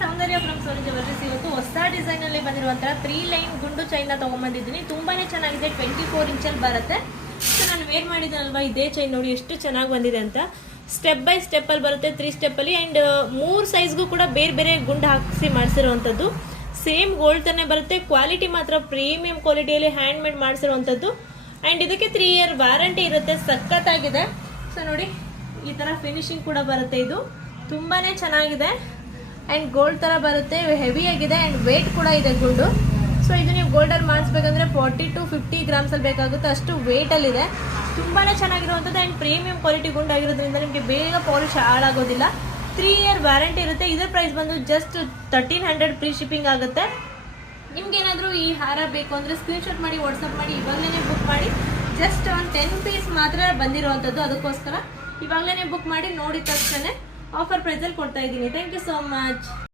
Soundarya from Sony jewelleries ಇವತ್ತು ಹೊಸ design ಅಲ್ಲಿ ಬಂದಿರುವಂತಹ 3 ಲೈನ್ ಗುಂಡು ಚೈನ್ ತಗೊಂಡ್ಬಂದಿದ್ದೀನಿ. ತುಂಬಾನೇ ಚೆನ್ನಾಗಿದೆ, 24 ಇಂಚಲ್ಲಿ ಬರುತ್ತೆ. ಸೊ ನಾನು ವೇರ್ ಮಾಡಿದ್ದೀನಲ್ವಾ ಇದೇ ಚೈನ್ ನೋಡಿ ಎಷ್ಟು ಚೆನ್ನಾಗಿ ಬಂದಿದೆ ಅಂತ. ಸ್ಟೆಪ್ ಬೈ ಸ್ಟೆಪ್ ಅಲ್ಲಿ ಬರುತ್ತೆ, 3 ಸ್ಟೆಪ್ ಅಲ್ಲಿ ಅಂಡ್ 3 ಸೈಜ್ಗೂ ಕೂಡ ಬೇರೆ ಬೇರೆ ಗುಂಡು ಹಾಕಿಸಿ ಮಾಡಿಸಿರುವಂಥದ್ದು. ಸೇಮ್ ಗೋಲ್ಡ್ ತಾನೇ ಬರುತ್ತೆ, ಕ್ವಾಲಿಟಿ ಮಾತ್ರ ಪ್ರೀಮಿಯಂ ಕ್ವಾಲಿಟಿಯಲ್ಲಿ ಹ್ಯಾಂಡ್ ಮೇಡ್ ಮಾಡಿಸಿರುವಂಥದ್ದು. ಅಂಡ್ ಇದಕ್ಕೆ 3 ಇಯರ್ ವಾರಂಟಿ ಇರುತ್ತೆ. ಸಖತ್ತಾಗಿದೆ. ಸೊ ನೋಡಿ ಈ ತರ ಫಿನಿಶಿಂಗ್ ಕೂಡ ಬರುತ್ತೆ. ಇದು ತುಂಬಾನೇ ಚೆನ್ನಾಗಿದೆ ಅಂಡ್ ಗೋಲ್ಡ್ ತರ ಬರುತ್ತೆ, ಹೆವಿ ಆಗಿದೆ ಅಂಡ್ ವೇಟ್ ಕೂಡ ಇದೆ ಗುಂಡು. ಸೊ ಇದು ನೀವು ಗೋಲ್ಡಲ್ಲಿ ಮಾಡಿಸ್ಬೇಕಂದ್ರೆ 40 to 50 ಗ್ರಾಮ್ಸ್ ಅಲ್ಲಿ ಬೇಕಾಗುತ್ತೆ, ಅಷ್ಟು ವೇಟ್ ಅಲ್ಲಿ ಇದೆ. ತುಂಬಾನೇ ಚೆನ್ನಾಗಿರುವಂಥದ್ದು ಅಂಡ್ ಪ್ರೀಮಿಯಂ ಕ್ವಾಲಿಟಿ ಗುಂಡು ಆಗಿರೋದ್ರಿಂದ ನಿಮಗೆ ಬೇಗ ಪಾಲಿಶ್ ಹಾಳಾಗೋದಿಲ್ಲ. 3 ಇಯರ್ ವ್ಯಾರಂಟಿ ಇರುತ್ತೆ. ಇದರ ಪ್ರೈಸ್ ಬಂದು ಜಸ್ಟ್ 1300 ಫ್ರೀ ಶಿಪ್ಪಿಂಗ್ ಆಗುತ್ತೆ. ನಿಮ್ಗೇನಾದರೂ ಈ ಹಾರ ಬೇಕು ಅಂದರೆ ಸ್ಕ್ರೀನ್ಶಾಟ್ ಮಾಡಿ ವಾಟ್ಸಪ್ ಮಾಡಿ, ಇವಾಗಲೇ ಬುಕ್ ಮಾಡಿ. ಜಸ್ಟ್ ಒಂದು 10 ಪೀಸ್ ಮಾತ್ರ ಬಂದಿರುವಂಥದ್ದು, ಅದಕ್ಕೋಸ್ಕರ ಇವಾಗಲೇ ಬುಕ್ ಮಾಡಿ. ನೋಡಿದ ತಕ್ಷಣ ಆಫರ್ ಪ್ರೈಸಲ್ಲಿ ಕೊಡ್ತಾ ಇದ್ದೀನಿ. Thank you so much.